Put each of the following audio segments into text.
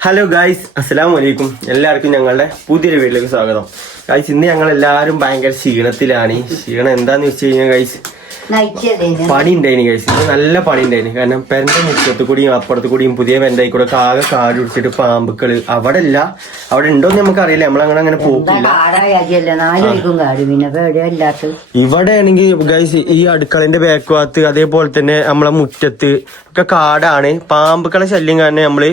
Hello guys അസ്സലാമു വലൈക്കും എല്ലാവർക്കും ഞങ്ങളുടെ പുതിയൊരു വീട്ടിലേക്ക് സ്വാഗതം. ഗായ്സ് ഇന്ന് ഞങ്ങൾ എല്ലാവരും ഭയങ്കര ക്ഷീണത്തിലാണ്. ക്ഷീണം എന്താന്ന് വെച്ച് കഴിഞ്ഞാൽ ഗായ്സ് നയിച്ചതേന്. പണി ഉണ്ടായിന് ഗൈസ് ഇന്ന് നല്ല പണി ഉണ്ടായിന് കാരണം പെരന്റെ മുറ്റത്ത് കൂടിയും അപ്പുറത്ത് കൂടിയും പുതിയ പെരന്റായി കൂടെ ആകെ കാട് പിടിച്ചിട്ട് പാമ്പുക്കൾ അവിടെ ഇല്ല അവിടെ ഉണ്ടോന്ന് നമുക്ക് അറിയില്ല നമ്മളങ്ങനെ അങ്ങനെ എവിടെയാ ഇവിടെ ആണെങ്കിൽ ഗൈസ് ഈ അടുക്കളന്റെ ബാക്ക് ഭാഗത്ത് അതേപോലെ തന്നെ നമ്മളെ മുറ്റത്ത് ഒക്കെ കാടാണ്. പാമ്പുകളെ ശല്യം കാരണം നമ്മൾ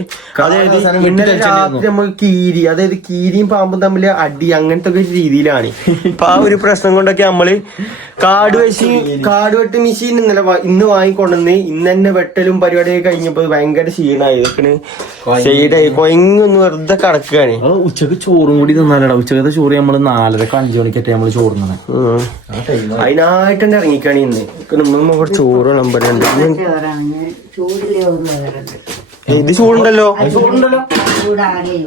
അതായത് ഇന്നലെ രാത്രി നമ്മൾ കീരി അതായത് കീരിയും പാമ്പും തമ്മിൽ അടി അങ്ങനത്തെ ഒക്കെ രീതിയിലാണ്. അപ്പൊ ആ ഒരു പ്രശ്നം കൊണ്ടൊക്കെ നമ്മൾ കാട് വെച്ച് കാട് വെട്ട് മെഷീൻ ഇന്നലെ ഇന്ന് വാങ്ങിക്കൊണ്ടുവന്ന് ഇന്ന് തന്നെ വെട്ടലും പരിപാടിയൊക്കെ കഴിഞ്ഞപ്പോ ഭയങ്കര ക്ഷീണായി. ഇതൊക്കെ സൈഡായി കൊയങ്ങൊന്ന് വെറുതെ കടക്കുകയാണ് ഉച്ചയ്ക്ക് ചോറും കൂടി തിന്നാലടാ ഉച്ചക്കത്തെ ചോറ് നമ്മൾ നാലരക്ക് അഞ്ചു മണിക്കറ്റെ നമ്മൾ ചോറുന്നത് ഉം. അതിനായിട്ട് തന്നെ ഇറങ്ങിക്കാണ് ഇന്ന്. നമ്മൾ ചോറ് നമ്പർ ചോറാണ് ചൂടിലെ ഒന്ന് വേറുണ്ട് ഇത് ചൂടുണ്ടല്ലോ? ചൂടാറിയ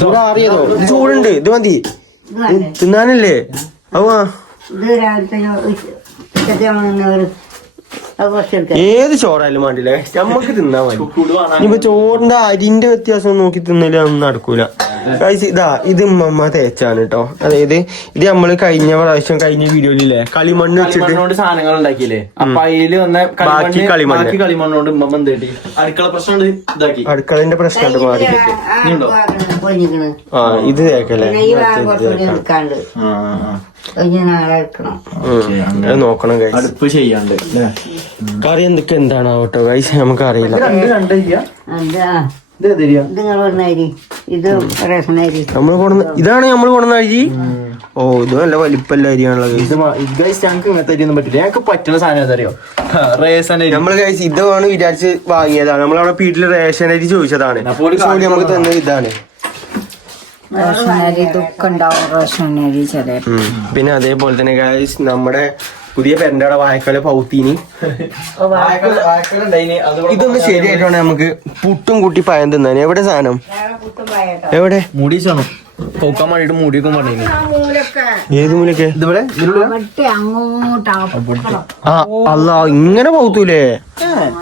ചോറ് അറിയതോ ഇത് ചൂടുണ്ട്. ഇത് മതി? തിന്നാനല്ലേ? അവാ ഇത് രാവിലത്തെ ഏത് ചോറായാലും വേണ്ടില്ല നമ്മക്ക് തിന്നാ മതി. ഇപ്പൊ ചോറിന്റെ അരിന്റെ വ്യത്യാസം നോക്കി തിന്നില്ല ഒന്നും നടക്കൂല. ഇതാ ഇത് ഉമ്മ തേച്ചാണ് കേട്ടോ അതായത് ഇത് നമ്മൾ കഴിഞ്ഞ പ്രാവശ്യം കഴിഞ്ഞ വീഡിയോയിലില്ലേ? കളിമണ്ണ് വെച്ചിട്ട്. സാധനങ്ങൾ ഉണ്ടാക്കിയില്ലേ? അപ്പൊ അതിൽ വന്ന ബാക്കി കളിമണ്ണ്. ബാക്കി കളിമണ്ണോണ്ട് ഉമ്മ എന്ത് കിട്ടി? അടുക്കള പ്രശ്നം ഇതാക്കി. അടുക്കളന്റെ പ്രശ്നമായിട്ട് മാറി. ആ ഇത് തേക്കല്ലേ? നോക്കണം ഗൈസ് അടുപ്പ് ചെയ്യാണ്ട്? കറി എന്തൊക്കെ എന്താണ് കേട്ടോ ഗൈസ് നമുക്ക് അറിയില്ല അരി. റേഷൻ അരി. നമ്മൾ കൊണ്ടുവന്ന ഇതാണ് നമ്മൾ കൊണ്ടുവന്ന അരി? ഓ ഇത് നല്ല വലിപ്പല്ല അരിയാണല്ലോ ഞങ്ങൾക്ക് ഇങ്ങനത്തെ അരിയൊന്നും പറ്റില്ല. ഞങ്ങൾക്ക് പറ്റുന്ന സാധനം അറിയോ റേഷൻ അരി. നമ്മൾ കഴിച്ച് ഇതാണ് വിചാരിച്ച് വാങ്ങിയതാണ്. നമ്മളവിടെ വീട്ടിൽ റേഷൻ അരി ചോദിച്ചതാണ്. നമുക്ക് തന്ന ഇതാണ്. റേഷനരി ദുഃഖം ഉണ്ടാവും. ചില ഉം. പിന്നെ അതേപോലെ തന്നെ നമ്മുടെ പുതിയ പെരന്റെ വായക്കാല പൗത്തീനി. ഇതൊന്ന് ശരിയായിട്ടാണ് നമുക്ക് പുട്ടും കൂട്ടി പയം തിന്നാൻ എവിടെ സാധനം? എവിടെ? മുടി ചണം. പോക്കാൻ വേണ്ടിട്ട് മൂടിയൊക്കെ പറഞ്ഞു ഏത് മൂലൊക്കെ? ഇതിവിടെ ആ അല്ല ഇങ്ങനെ പൗത്തൂലേ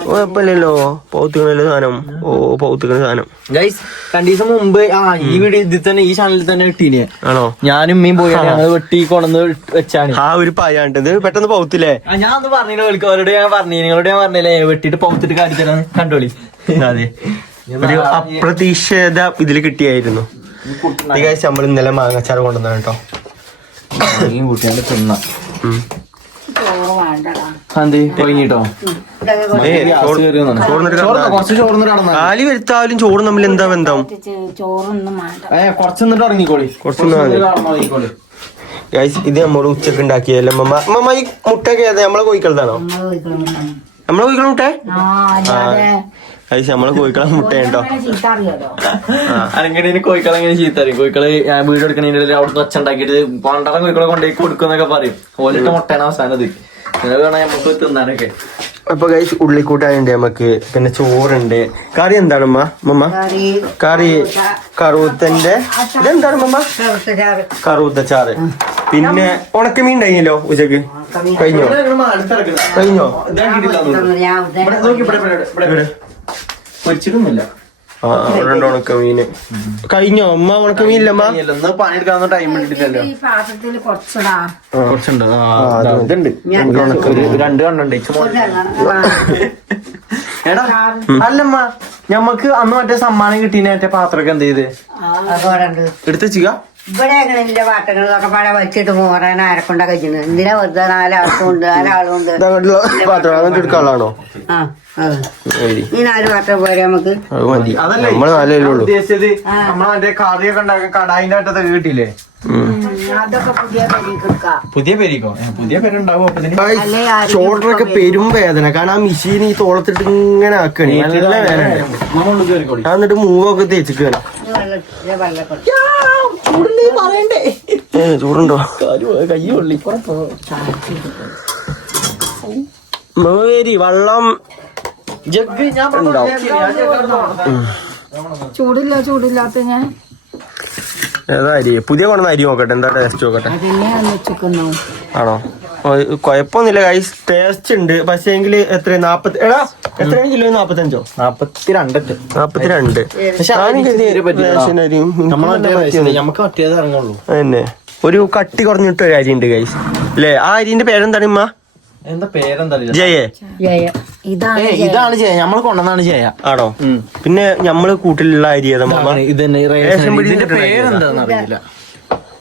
കുഴപ്പമില്ലല്ലോ. പൗത്തുക്കണല്ലോ സാധനം. ഓ പൗത്തുക്കണ സാധനം. ഗൈസ് രണ്ടു ദിവസം മുമ്പ് ആ ഈ വീഡിയോ ഇതിൽ തന്നെ ഈ ചാനലിൽ തന്നെ കിട്ടീനെ ആണോ? ഞാനും മീൻ പോയി ഞങ്ങൾ വെട്ടി കൊണന്ന് വെച്ചാണ്. ആ ഒരു പയാണ്ടത് പെട്ടെന്ന് പൗത്തില്ലേ ഞാൻ ഒന്ന് പറഞ്ഞില്ല വിളിക്കും അവരോട് ഞാൻ പറഞ്ഞു നിങ്ങളോട് ഞാൻ പറഞ്ഞില്ലേ വെട്ടിട്ട് പൗത്തിട്ട് കാണിച്ചു കണ്ടോളി. അതെ. ഒരു അപ്രതീക്ഷിത ഇതിൽ കിട്ടിയായിരുന്നു. തികച്ച നമ്മൾ ഇന്നലെ മാങ്ങച്ചാറ് കൊണ്ടുവന്ന കേട്ടോ. കൂട്ടിയാണ്ട് തിന്ന. കാലി വരുത്താലും ചോറ് തമ്മിൽ എന്താ ബന്ധം? ഗൈസ് ഇത് നമ്മൾ ഉച്ചയ്ക്ക് ഉണ്ടാക്കിയല്ലേ മമ്മ മമ്മ ഈ മുട്ടയൊക്കെ നമ്മളെ കോഴിക്കളതാണോ നമ്മളെ കോഴിക്കള മുട്ട? ഗൈസ് നമ്മളെ കോഴിക്കളെ മുട്ടയുണ്ടോ? അല്ലെങ്കിൽ കോഴിക്കളെ എങ്ങനെ ചീത്തറിയും? കോഴിക്കൾ ഞാൻ വീട് എടുക്കണതിന്റെ ഇടയിൽ അവിടുന്ന് ഒച്ച ഉണ്ടാക്കിയിട്ട് പണ്ടറ കോഴിക്കളെ കൊണ്ടേക്ക് കൊടുക്കുന്നൊക്കെ പറയും. ഓലിട്ട് മുട്ടയാണ് അവസാനം വേണം നമുക്ക് തിന്നാനൊക്കെ. അപ്പൊ ഗൈസ് ഉള്ളിക്കൂട്ടാനുണ്ട് നമുക്ക് പിന്നെ ചോറുണ്ട്. കറി എന്താണ് മമ്മ മമ്മ കറി കറൂത്തന്റെ ഇതെന്താണ് മമ്മ കറുത്ത ചാറ്. പിന്നെ ഉണക്കമീൻ ഉണ്ടായില്ലോ ഉച്ചയ്ക്ക്. കഴിഞ്ഞോ? കഴിഞ്ഞോ? പൊരിച്ചിട്ടൊന്നുമില്ല അവിടെ കഴിഞ്ഞോ? അമ്മ ഇന്ന് പണിയെടുക്കാവുന്ന ടൈം ഇട്ടില്ലല്ലോ കുറച്ചുണ്ട്. രണ്ട് കണ്ണുണ്ട് എടാ അല്ലമ്മ ഞമ്മക്ക് അന്ന് മറ്റേ സമ്മാനം കിട്ടീനെ മറ്റേ പാത്രമൊക്കെ എന്ത് ചെയ്ത്? എടുത്തു എടുത്ത് വെച്ചിക ഇവിടെ അങ്ങനെയുള്ള പാത്രങ്ങളൊക്കെ പഴ വെച്ചിട്ട് പോരാൻ ആരെക്കൊണ്ടാ കഴിക്കുന്നത് എന്തിനാ വെറുതെ നാലാൾക്കും ഉണ്ട് നാലാളും ഉണ്ട് പാത്രം. അങ്ങനത്തെ എടുക്കാനുള്ളതാണോ ആ അതെ ഈ നാല് പാത്രം പോരെ നമുക്ക്? അത് മതി. അതല്ലേ നമ്മൾ നാലേ ഉള്ളൂ. ഉദ്ദേശിച്ചത് നമ്മളെ മറ്റേ കറിയൊക്കെ ഉണ്ടാക്കാൻ കടായിന്റെ അറ്റത്തൊക്കെ കിട്ടിയില്ലേ? ഉം. അതൊക്കെ പുതിയ പരീക്ക് എടുക്കാം. പുതിയ പേരിക്കോ? ഏ, പുതിയ പേരുണ്ടാവും അപ്പത്തിന് അല്ലേ ആരെങ്കിലും ഷോൾഡറൊക്കെ പെരും വേദന. കാരണം ആ മെഷീൻ ഈ തോളത്തിട്ട് ഇങ്ങനെ ആക്കണേ നല്ല വേദന ഉണ്ട് കയറിക്കോളി. എന്നിട്ട് മൂവൊക്കെ തേച്ചിക്കാണ് വെള്ളം വെള്ളം ഏ ചൂടുണ്ടോ കൈ കൊള്ളി മേരി വള്ളം. ജഗ് ചൂടില്ല ചൂടില്ലാത്ത ഞാൻ. ഏതാ അരി? പുതിയ കൊണ്ടുവന്ന അരി നോക്കട്ടെ എന്താ ടേസ്റ്റ് നോക്കട്ടെ? ആണോ? കൊഴപ്പൊന്നുമില്ല കുഴപ്പമൊന്നുമില്ല ഗൈസ് ടേസ്റ്റ് ഉണ്ട്. പക്ഷേ എങ്കിൽ എത്ര നാപ്പത്തി എടാ എത്രയാണ് കിലോ? നാപ്പത്തഞ്ചോ? നാപ്പത്തിരണ്ട്. നമ്മളെ. നമുക്ക് മറ്റേത് ഇറങ്ങുള്ളൂ. ഒരു കട്ടി കുറഞ്ഞിട്ട് ഒരു അരി ഉണ്ട് ഗൈസ് അല്ലേ ആ അരിന്റെ പേരെന്താണ് ഇമ്മ എന്താ പേരെന്താ അറിയില്ല. ജയേ. ജയ. ഇതാണ് ഏയ്, ഇതാണ് ജയ. നമ്മൾ കൊണ്ടുവന്നാണ് ജയ. ആണോ? പിന്നെ ഞമ്മൾ കൂട്ടിലുള്ള അരി ഇത് പേരെന്താന്ന് അറിയില്ല.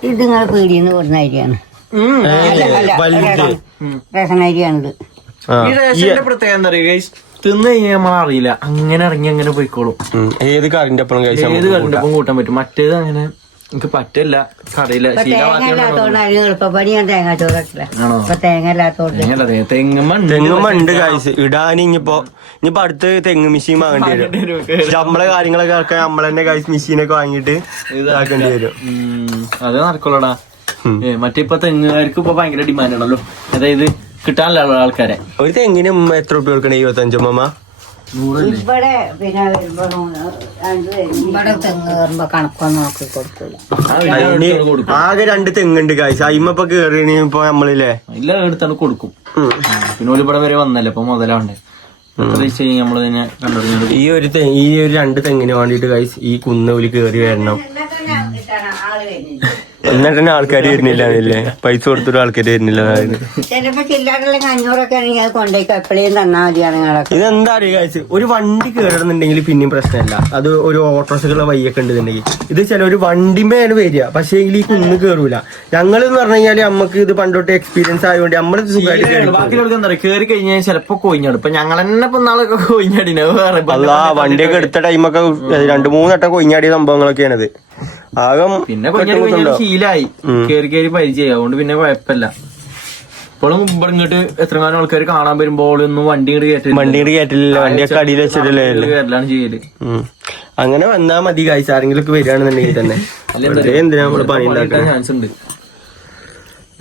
ഇത് പീടിയെന്ന് പറഞ്ഞ അരിയാണ്. റേഷൻ- അരിയാണിത്. ഈ റേഷന്റെ പ്രത്യേകത എന്താ അറിയുക ഗൈസ് തിന്നു കഴിഞ്ഞാൽ നമ്മൾ അറിയില്ല. അങ്ങനെ ഇറങ്ങി അങ്ങനെ പോയിക്കോളും. ഏത് കറിന്റെ ഒപ്പം കഴിച്ചാൽ ഏത് കറിന്റെ ഒപ്പം കൂട്ടാൻ പറ്റും? മറ്റേത് അങ്ങനെ എനിക്ക് പറ്റില്ല കറിയില്ല. തെങ്ങുമണ്ട് കഴിച്ച് ഇടാൻ ഇനിയിപ്പോ ഇനിയിപ്പോ അടുത്ത് തെങ്ങ് മെഷീൻ വാങ്ങേണ്ടി വരും. പക്ഷെ നമ്മളെ കാര്യങ്ങളൊക്കെ ഇറക്കാൻ നമ്മളെന്നെ കഴിച്ച് മെഷീനൊക്കെ വാങ്ങിയിട്ട് ഇതാക്കേണ്ടി വരും. അത് നടക്കുള്ളടാ. മറ്റേ ഇപ്പൊ തെങ്ങുകാർക്ക് ഇപ്പൊ ഭയങ്കര ഡിമാൻഡ് ആണല്ലോ. അതായത് കിട്ടാനുള്ള ആൾക്കാരെ. ഒരു എങ്ങനെയും എത്ര റുപ്യ കൊടുക്കണേ ഇരുപത്തഞ്ചോ അമ്മ ഇവിടെ പിന്നെ വരുമ്പോ രണ്ട് പേരും ഇവിടെ തെങ്ങ് കയറുമ്പോ കണക്കൊന്നും നോക്കി ആകെ രണ്ട് തെങ്ങുണ്ട് കാഴ്ച അയിമപ്പൊ കേറിണി ഇപ്പൊ നമ്മളില്ലേ? ഇല്ല എടുത്താണ് കൊടുക്കും. പിന്നെ ഇവിടെ വരെ വന്നല്ലേ ഇപ്പൊ മുതലാണ്ട് ഈ ഒരു ഈ ഒരു രണ്ട് തെങ്ങിന് വേണ്ടിട്ട് കഴിച്ച് ഈ കുന്നൂൽ കേറി വരണം. എന്നിട്ട് തന്നെ ആൾക്കാർ വരുന്നില്ല എന്നല്ലേ പൈസ കൊടുത്തിട്ട് ആൾക്കാർ വരുന്നില്ല ചിലപ്പോ ചില്ലാട്ടുള്ള അഞ്ഞൂറൊക്കെ ആണെങ്കിൽ അത് കൊണ്ടുപോയി എപ്പോഴും തന്നാ മതിയാണ് നിങ്ങളൊക്കെ. ഇതെന്താ ഒരു വണ്ടി കേറണമെന്നുണ്ടെങ്കിൽ പിന്നെയും പ്രശ്നമല്ല. അത് ഒരു ഓട്ടോറിക്ഷകളുടെ വഴിയൊക്കെ ഉണ്ടെന്നുണ്ടെങ്കിൽ. ഇത് ചില ഒരു വണ്ടിമേ ആണ് വരിക. പക്ഷേ ഈ കുന്ന് കേറൂല. ഞങ്ങൾ എന്ന് പറഞ്ഞു കഴിഞ്ഞാൽ നമുക്ക് ഇത് പണ്ടോട്ട് എക്സ്പീരിയൻസ് ആയതുകൊണ്ട് നമ്മൾ സുഖമായിട്ട് കേറി ബാക്കിയുള്ളവർക്ക് എന്താ പറയാ കേറി കഴിഞ്ഞാൽ ചിലപ്പോ കൊയിഞ്ഞാടും ഇപ്പൊ ഞങ്ങൾ തന്നെ ഇപ്പൊ നാളെ കൊയിഞ്ഞാടിനെ വണ്ടിയൊക്കെ എടുത്ത ടൈമൊക്കെ രണ്ടു മൂന്നട്ട കൊയിഞ്ഞാടിയ സംഭവങ്ങളൊക്കെയാണിത്. ആകം പിന്നെ കൊയിഞ്ഞാടി കഴിഞ്ഞാൽ ശീലായി. കേറി കേറി പരിചയം അതുകൊണ്ട് പിന്നെ കുഴപ്പമില്ല. ഇപ്പോഴും ഇവിടെ ഇങ്ങോട്ട് എത്രങ്ങാനും ആൾക്കാർ കാണാൻ വരുമ്പോൾ ഒന്നും വണ്ടി ഇങ്ങോട്ട് വണ്ടി വണ്ടിയുടെ കയറ്റില്ല വണ്ടിയൊക്കെ അടിയിൽ വെച്ചിട്ടില്ലേ കയറലാണ് ചെയ്യൽ. അങ്ങനെ വന്നാ മതി കാഴ്ച ആരെങ്കിലും ഒക്കെ വരികയാണെന്നുണ്ടെങ്കിൽ തന്നെ. എന്തിനാ നമ്മൾ പണി ഉണ്ടാക്കാൻ ചാൻസ് ഉണ്ട്.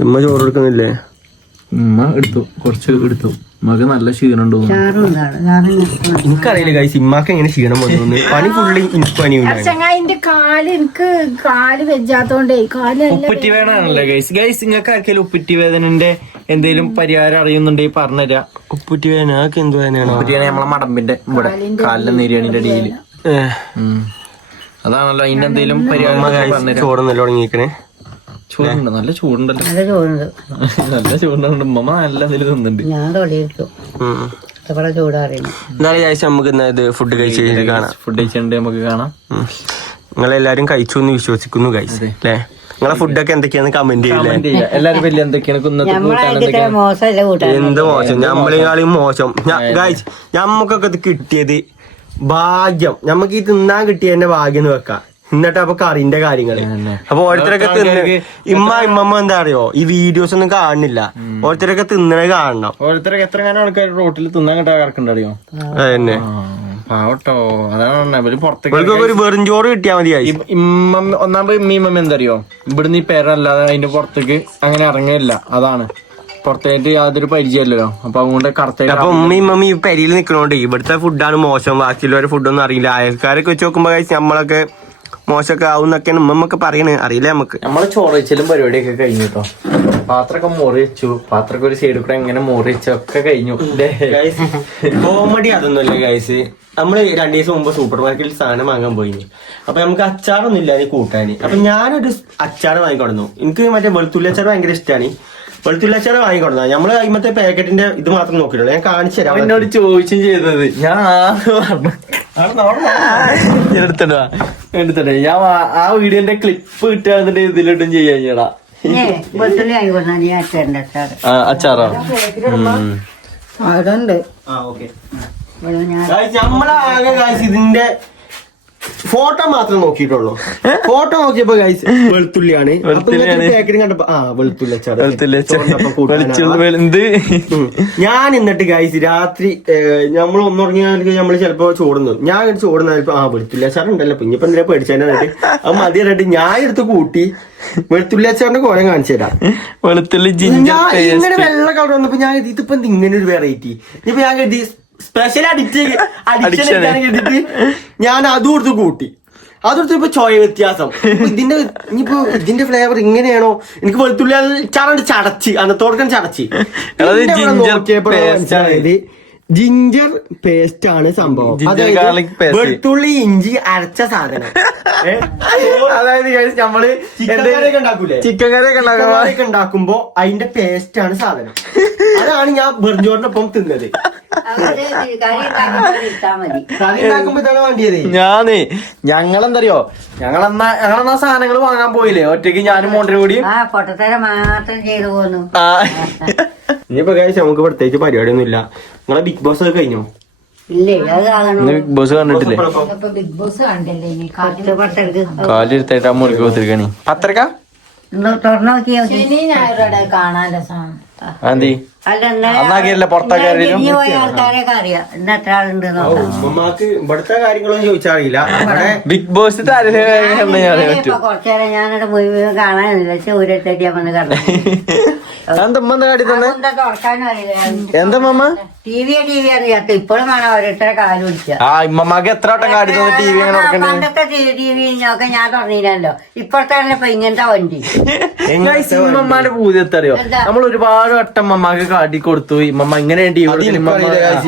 ഉമ്മ ചോറ് എടുക്കുന്നില്ലേ ഉമ്മ എടുത്തു. കുറച്ച് എടുത്തു. ഉമ്മക്ക് നല്ല ക്ഷീണം ഉണ്ടോ ചാറും ഇതാണ് ചാറും എനിക്കറിയില്ല കാഴ്ച ഇമ്മാക്ക് എങ്ങനെ ക്ഷീണം വന്നു പണി ഫുള്ളി എനിക്ക് ചങ്ങായിന്റെ കാൽ എനിക്ക് കാൽ വെജാത്തോണ്ടേ കാൽ നല്ല ഉപ്പറ്റി വേദനയാണല്ലേ ഗൈസ് ഗൈസ് നിങ്ങൾക്ക് ആർക്കെങ്കിലും ഉപ്പിറ്റി വേദനന്റെ എന്തെങ്കിലും പരിഹാരം അറിയുന്നുണ്ടെങ്കിൽ പറഞ്ഞുതരാ. ഉപ്പിറ്റി വേദന എന്ത് വേദനയാണ്? ഉപ്പിറ്റി വേദന നമ്മളെ മടമ്പിന്റെ ഇവിടെ കാലിലെ നീരിയാണിന്റെ അടിയിൽ. അതാണല്ലോ അതിന്റെ എന്തെങ്കിലും പരിഹാരം പറഞ്ഞുതരാം. ചോറ് നല്ല തുടങ്ങിയിരിക്കണേ ചൂടുണ്ട് നല്ല ചൂടുണ്ടല്ലോ. നല്ല ചോറുണ്ട് നല്ല ചൂടുണ്ട്. ഉമ്മ നല്ല എന്തെങ്കിലും തിന്നുന്നുണ്ട്. ഞാൻ തൊള്ളിയിട്ടു ഇവിടെ ചൂടാറിയുന്നു എന്നാലും കാഴ്ച നമുക്ക് ഇന്ന് ഇത് ഫുഡ് കഴിച്ച് കഴിഞ്ഞിട്ട് കാണാം. ഫുഡ് കഴിച്ചിട്ടുണ്ട് നമുക്ക് കാണാം. നിങ്ങളെല്ലാരും കഴിച്ചു എന്ന് വിശ്വസിക്കുന്നു അല്ലേ? നിങ്ങളെ ഫുഡൊക്കെ എന്തൊക്കെയാണ് കമന്റ് ചെയ്യില്ലേ കമന്റ് ചെയ്യാം. എല്ലാരും വലിയ എന്തൊക്കെയാണ്? എന്ത് മോശം? ഞമ്മളെക്കാളും മോശം? ഗൈസ് ഞമ്മക്കൊക്കെ ഇത് കിട്ടിയത് ഭാഗ്യം. നമുക്ക് ഈ തിന്നാൻ കിട്ടിയതിന്റെ ഭാഗ്യം എന്ന് വെക്കാം. എന്നിട്ട് അപ്പൊ കറിന്റെ കാര്യങ്ങൾ. അപ്പൊ ഓരോരുത്തരൊക്കെ തിന്ന് ഇമ്മ ഇമ്മമ്മ എന്താ അറിയോ? ഈ വീഡിയോസ് ഒന്നും കാണുന്നില്ല. ഓരോരുത്തരൊക്കെ തിന്നണ കാണണം. ഓരോരുത്തരൊക്കെ എത്ര കാലം ആൾക്കാർ റോട്ടിൽ തിന്നാൻ കിട്ടാൻ കിടക്കണ്ടറിയോ അതന്നെ പാവട്ടോ. അതാണ് ഇവർ പുറത്തേക്ക് ഒരു വെറും ചോറ് കിട്ടിയാ മതി ഇമ്മ ഒന്നാമത് ഇമ്മ ഇമ്മ എന്തറിയോ ഇവിടുന്ന് ഈ പേരല്ലാതെ അതിന്റെ പുറത്തേക്ക് അങ്ങനെ ഇറങ്ങില്ല. അതാണ്. പുറത്തേക്ക് യാതൊരു പരിചയമല്ലല്ലോ അപ്പൊ അതുകൊണ്ട് കറക്റ്റ് അപ്പൊ ഉമ്മ മമ്മി ഈ പെരിയിൽ നിക്കണോണ്ട് ഇവിടുത്തെ ഫുഡാണ് മോശം. ബാക്കിയുള്ളവരെ ഫുഡൊന്നും അറിയില്ല. അയൽക്കാരൊക്കെ വെച്ച് നോക്കുമ്പോ നമ്മളൊക്കെ മോശമൊക്കെ ആവും എന്നൊക്കെയാണ് ഉമ്മമ്മൊക്കെ പറയണേ. അറിയില്ല നമുക്ക് നമ്മൾ ചോറ് പരിപാടിയൊക്കെ കഴിഞ്ഞു കേട്ടോ പാത്രമൊക്കെ മോറി വെച്ചു. പാത്രമൊക്കെ ഒരു സൈഡിൽ കൂടെ എങ്ങനെ മോറി വെച്ചൊക്കെ കഴിഞ്ഞു. ദേ. കോമഡി അതൊന്നുമല്ല ഗൈസ് നമ്മൾ രണ്ടു ദിവസം മുമ്പ് സൂപ്പർ മാർക്കറ്റിൽ സാധനം വാങ്ങാൻ പോയി അപ്പൊ നമുക്ക് അച്ചാറൊന്നും ഇല്ലാതെ കൂട്ടാന്. അപ്പൊ ഞാനൊരു അച്ചാർ വാങ്ങിക്കൊടുന്നു. എനിക്ക് മറ്റേ വെളുത്തുള്ളി അച്ചാർ ഭയങ്കര ഇഷ്ടമാണ് വെളുത്തുള്ളി അച്ചാർ വാങ്ങിക്കൊണ്ടാ നമ്മൾ അയിമത്തെ പാക്കറ്റിന്റെ ഇത് മാത്രം നോക്കിയിട്ടുള്ളൂ. ഞാൻ കാണിച്ചു തരാം എന്നോട് ചോദിച്ചും ചെയ്തത്. ഞാൻ ഞാൻ ആ- വീഡിയോന്റെ ക്ലിപ്പ് കിട്ടാതിന്റെ ഇതിലിട്ടും ചെയ്യാ അച്ചാറ്. അച്ചാറോ? അതുണ്ട് നമ്മളാകെ ഗൈസ് ഇതിന്റെ ഫോട്ടോ മാത്രം നോക്കിയിട്ടുള്ളൂ. ഫോട്ടോ നോക്കിയപ്പോ ഗൈസ് വെളുത്തുള്ളിയാണ്. പാക്കറ്റ് കണ്ടപ്പോ ആ വെളുത്തുള്ളി ഞാൻ എന്നിട്ട് ഗൈസ് രാത്രി നമ്മൾ ഒന്നുറങ്ങിയാൽ നമ്മൾ ചിലപ്പോ ചോടുന്നു ഞാൻ ചോടുന്ന ആ വെളുത്തുള്ളി അച്ചാർ ഉണ്ടല്ലോ. പിന്നെ ഇപ്പൊ എന്തിനാ പേടിച്ചതിനായിട്ട് അത് മതി എന്നിട്ട് ഞാൻ എടുത്ത് കൂട്ടി വെളുത്തുള്ളി അച്ചാറിന്റെ കോലം കാണിച്ചു തരാം. വെളുത്തുള്ളി ഇങ്ങനെ വെള്ള കളർ വന്നപ്പോ ഞാൻ കരുതി, ഇതിപ്പോ ഇങ്ങനെ ഒരു വെറൈറ്റി ഇപ്പൊ ഞാൻ കരുതി സ്പെഷ്യൽ അഡിക്റ്റ് അഡിക്ഷൻ കേട്ടിട്ട് ഞാൻ അതും എടുത്ത് കൂട്ടി. അതെടുത്ത് ഇപ്പൊ ചോയ വ്യത്യാസം. ഇതിന്റെ ഇനിയിപ്പോ ഇതിന്റെ ഫ്ലേവർ ഇങ്ങനെയാണോ? എനിക്ക് വെളുത്തുള്ളി ചടച്ച്. അന്നത്തോടക്കം ചടച്ച്. ജിഞ്ചർ പേസ്റ്റ് ആണ് സംഭവം. അതായത് garlic paste. വെളുത്തുള്ളി ഇഞ്ചി അരച്ച സാധനം? അതായത് guys നമ്മൾ ചിക്കൻ കറിയൊക്കെ ഉണ്ടാക്കുമ്പോ അതിന്റെ പേസ്റ്റ് ആണ് സാധനം. അതാണ് ഞാൻ ബെർജോറിനൊപ്പം തിന്നത്. ഞാനേ ഞങ്ങളെന്തറിയോ? ഞങ്ങളെന്നാ ഞങ്ങളെന്നാ സാധനങ്ങൾ വാങ്ങാൻ പോയില്ലേ? ഒറ്റയ്ക്ക് ഞാനും മോണ്ടര് കൂടി. മാത്രം ചെയ്തു പോന്നു. ഇനിയിപ്പോ കഴിച്ച് നമുക്ക് പ്രത്യേകിച്ച് പരിപാടിയൊന്നും ഇല്ല നിങ്ങളെ ബിഗ് ബോസ് ഒക്കെ കഴിഞ്ഞോ? ഇല്ലേ അത് ബിഗ് ബോസ് കണ്ടിട്ടില്ലേ? ബിഗ് ബോസ് കണ്ടല്ലേ ഇനി? പത്ത് പത്തരക്ക് കാലിരുത്തായിട്ട് ആ മുറിക്ക് കൊടുത്തിരിക്കണി പത്തരക്ക ഒന്ന് തുറന്നു നോക്കിയോ? ശനി ഞായറുടെ കാണാൻ രസമാണ്. ആന്തി അല്ല ഇന്നലെ അന്നാക്കിയല്ല പുറത്തൊക്കെ ഇന്നലെ ആരെങ്കിലും? തിരിഞ്ഞു പോയ ആൾക്കാരൊക്കെ അറിയാം. ഇന്ന് എത്ര ആളുണ്ട് നോക്കാം. ഉമ്മമാക്ക് ഇവിടുത്തെ കാര്യങ്ങളൊന്നും ചോദിച്ചാൽ അറിയില്ല അവിടെ ബിഗ് ബോസ് ഞാൻ പറ്റും. ഇപ്പൊ കുറച്ചേരം ഞാനിവിടെ മുഴുവൻ കാണാനില്ല. ചൂരത്തടിയാ വന്ന് കണ്ടു എന്താ ഉമ്മ എന്താ കാട്ടി തന്നെ? എന്താ തുറക്കാനും അറിയില്ല. എന്താ മമ്മ ടി വി ടി വി അറിയാത്ത ഇപ്പോഴും വേണം ഓരോരുത്തരെ കാൽ പിടിച്ച. ആ ഇമ്മമാക്ക് എത്ര വട്ടം കാട്ടി തന്നെ ടി വി അങ്ങനെ കൊടുക്കണ്ടേ പണ്ടത്തെ ടി വി ഒക്കെ ഞാൻ തുറന്നില്ലല്ലോ ഇപ്പോഴത്തെ ഇപ്പൊ ഇങ്ങനത്തെ വണ്ടി. ഇമ്മമാന്റെ പൂതി എത്തറിയോ എന്താ? നമ്മൾ ഒരുപാട് വട്ടം മമ്മക്ക് കാട്ടി കൊടുത്തു. ഇമ്മമ്മ ഇങ്ങനെ ടി വി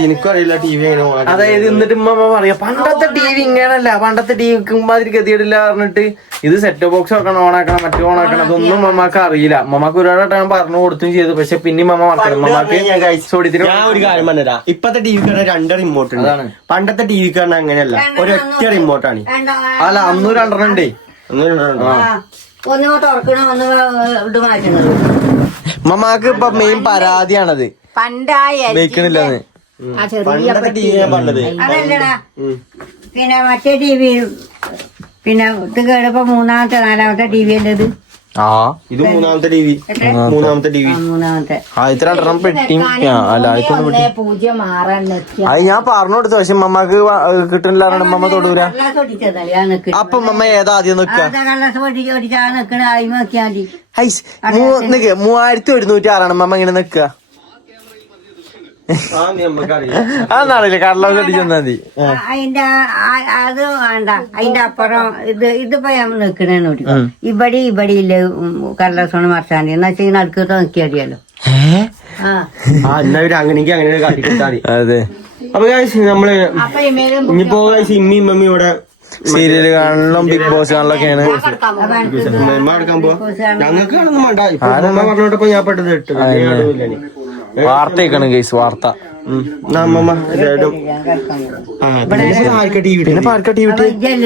എനിക്കറിയില്ല ടി വി. അതായത് എന്നിട്ട് ഇമ്മമ്മ പറയാ പണ്ടത്തെ ടി വി ഇങ്ങനല്ല. പണ്ടത്തെ ടി വി മാതിരി ഗതിയിടില്ല പറഞ്ഞിട്ട് ഇത് സെറ്റ് ബോക്സ് വെക്കണം ഓണാക്കണം മറ്റു ഓണാക്കണം അതൊന്നും മമ്മക്ക് അറിയില്ല. മമ്മക്ക് ഒരുപാട് വട്ടം ഞാൻ പറഞ്ഞു കൊടുത്തും ചെയ്തു. പക്ഷെ പിന്നെ മമ്മ മറക്കണം. മമ്മക്ക് ഞാൻ guys, സോഡിത്തിന് ഞാൻ ഒരു കാര്യം പറഞ്ഞുതരാം. ഇപ്പത്തെ ടി വിക്കാണ് രണ്ട് റിമോട്ട് ഉണ്ട്. പണ്ടത്തെ ടി വിക്കാണ് അങ്ങനെയല്ല. ഒരൊറ്റ റിമോട്ടാണ് അല്ല അന്ന് രണ്ടെണ്ണം ഉണ്ടേ. ഒന്ന് തുറക്കണം ഒന്ന് മമ്മക്ക് ഇപ്പൊ മെയിൻ പരാതിയാണത്. പണ്ടായ വെക്കണില്ലെന്ന് ആ ചെറിയ പണ്ടത്തെ ടി വി ഞാൻ അതല്ലടാ. പിന്നെ മറ്റേ ടി വി പിന്നെ ഇത് കേടപ്പോ മൂന്നാമത്തെ നാലാമത്തെ ടി വി ഇത്? ആ. ഇത് മൂന്നാമത്തെ ടി വി. മൂന്നാമത്തെ. T V. ആ, മൂന്നാമത്തെ. ആദ്യത്തെ രണ്ടെണ്ണം പെട്ടിയും ആ, അല്ല ആദ്യത്തെ ഒന്ന് പെട്ടി പൂജ്യം ആറാണ് അത് ഞാൻ പറഞ്ഞു കൊടുത്തു പക്ഷെ മമ്മക്ക് കിട്ടുന്നില്ല മമ്മ തൊടൂല. അപ്പൊ മമ്മ ഏതാ ആദ്യം നിക്കുക മൂവായിരത്തി ഒരുന്നൂറ്റി ആറാണ് മമ്മ ഇങ്ങനെ നിക്ക. അതാണല്ലേ കടലാസ് അടിച്ചു തന്നാ മതി അതിന്റെ അത് വേണ്ട അതിന്റെ അപ്പുറം ഇത് ഇതിപ്പോ ഞാൻ നിക്കണേന്ന് ഓടിക്കും ഇവിടെ ഇവിടെ ഇല്ല കടലാസോണ് മറച്ചാണ്ടി എന്നാ വെച്ചാൽ എന്നാ ഒരു അങ്ങനെയെങ്കിൽ അങ്ങനെ മതി അതെ അപ്പൊ നമ്മൾ ഇനിയിപ്പോ ഇമ്മി ഇമ്മി ഇവിടെ സീരിയൽ കാണലും ബിഗ് ബോസ് കാണലൊക്കെയാണ് ഞങ്ങൾക്ക് കാണുന്നു വേണ്ട ഇപ്പൊ പറഞ്ഞോട്ടപ്പോ ഞാൻ പെട്ടെന്ന് ഇട്ടു വാർത്ത. കേൾക്കണം ഗൈസ് വാർത്ത നമ്മമ്മ എല്ലാവരും ഞാൻ കിടക്കാൻ പോകും. ആർക്കാ ടി വി പിന്നെ പാർക്ക ടി വി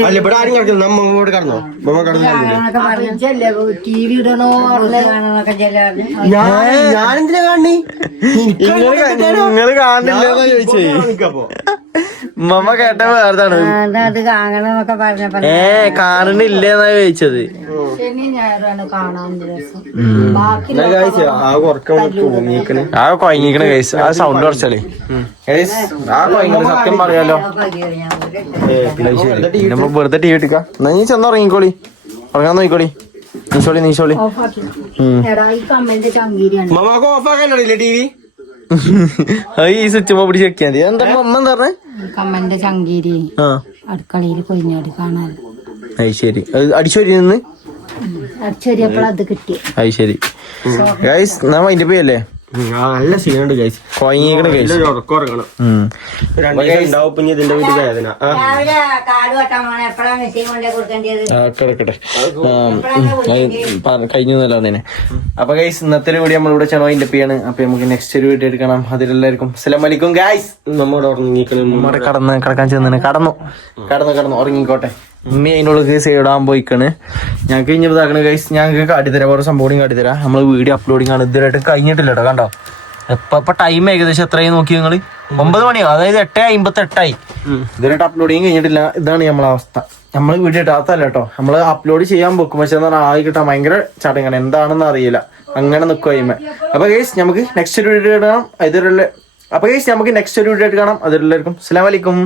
അല്ല? ഇവിടെ ആരും കിടക്കുന്നു നമ്മ ഇവിടെ കടന്നോ? നമ്മ കടന്നു കാണാനൊക്കെ പറഞ്ഞു ഇടണോ? ഇത് കാണാനൊക്കെ ചില ഞാൻ ഞാനെന്തിനാ കാണി നിങ്ങൾ കാണില്ലെന്നാ ചോദിച്ചേ. മമ്മ കേട്ട വേറെതാണ്. അത് കാണണമെന്നൊക്കെ പറഞ്ഞപ്പോ ഏ കാണണില്ലെന്നാ ചോദിച്ചത്. ശനി ഞായറാണ് കാണാൻ രസം ബാക്കി ആ കൊയങ്ങിക്കണ കേസ് ആ സൗണ്ട് കുറച്ചാലേ ആ കൊയങ്ങിക്കണ സത്യം പറയാലോ. പിന്നെ വെറുതെ ടി വി ഇട്ടിക്ക? എന്നാ നീ ചെന്ന് ഉറങ്ങിക്കോളി. ഉറങ്ങാൻ നോക്കിക്കോളി. നീശോളി നീശോളി മമ്മക്ക് ഓഫ് ആക്കാനില്ലേ ടി വി? ഈ സ്വിച്ച് പിടിച്ച് വെക്കാൻ എന്താ അമ്മ പറഞ്ഞേ? കമ്മന്റെ ചങ്കീരി. അടുക്കളയിൽ കൊഞ്ഞാടി കാണാൻ. അത് ശരി. അത് അടിച്ചോരി നിന്ന്? അടിച്ചേരിയപ്പോൾ അത് കിട്ടി അത് ശരി. ഗൈസ് നമ്മ അതിന്റെ പോയല്ലേ നല്ല സീനുണ്ട് ഗൈസ് കൊയങ്ങിക്കണ ഗൈസ് ഉറക്കം ഉറങ്ങണം. രണ്ടു ദിവസം ഉണ്ടാവും പിന്നെ ഇതിന്റെ വീട്ടിൽ വേദന. കിടക്കട്ടെ കഴിഞ്ഞു തന്നെ അപ്പൊ ഗൈസ് ഇന്നത്തെ വീഡിയോ നമ്മളിവിടെ ചെലവ് അതിന്റെ പിയാണ് അപ്പൊ നമുക്ക് നെക്സ്റ്റ് ഒരു വീഡിയോ എടുക്കണം. അതിലെല്ലാവർക്കും സ്ഥലം അലൈക്കും ഗൈസ് നമ്മോട് ഉറങ്ങിക്കണം നമ്മുടെ കടന്ന് കിടക്കാൻ ചെന്നു കടന്നു. കടന്നു കടന്നു. ഉറങ്ങിക്കോട്ടെ. ഉമ്മി അതിനുള്ളിൽ സൈഡാൻ പോയിക്കാണ്. ഞങ്ങൾക്ക് കഴിഞ്ഞ ഇതാക്കണ കൈസ് ഞങ്ങൾക്ക് കാട്ടിത്തരാം ഓരോ സംഭവം കാട്ടിത്തരാം. നമ്മൾ വീഡിയോ അപ്ലോഡിങ് ആണ്. ഇതുവരായിട്ട് കഴിഞ്ഞിട്ടില്ല കേട്ടോ കണ്ടോ? എപ്പോ ഇപ്പൊ ടൈം ഏകദേശം എത്രയായി നോക്കി നിങ്ങൾ ഒമ്പത് മണിയോ? അതായത് എട്ട് അമ്പത്തി എട്ടായി ഇതുവരായിട്ട് അപ്ലോഡിങ് കഴിഞ്ഞിട്ടില്ല. ഇതാണ് നമ്മളെ അവസ്ഥ. നമ്മൾ വീഡിയോ ഇടാത്തല്ല കേട്ടോ നമ്മൾ അപ്ലോഡ് ചെയ്യാൻ വെക്കും പക്ഷെ എന്താ ആയി കിട്ടാൻ ഭയങ്കര ചടങ്ങാണ്. എന്താണെന്ന് അറിയില്ല. അങ്ങനെ നിൽക്കും കഴിയുമ്പോ അപ്പൊ കേസ് നമുക്ക് നെക്സ്റ്റ് ഒരു വീഡിയോ ഇടണം ഇതിലുള്ള അപ്പൊ കേസ് നമുക്ക് നെക്സ്റ്റ് ഒരു വീഡിയോ ആയിട്ട് കാണാം. അതിലെല്ലാവർക്കും അസ്സലാമു അലൈക്കും.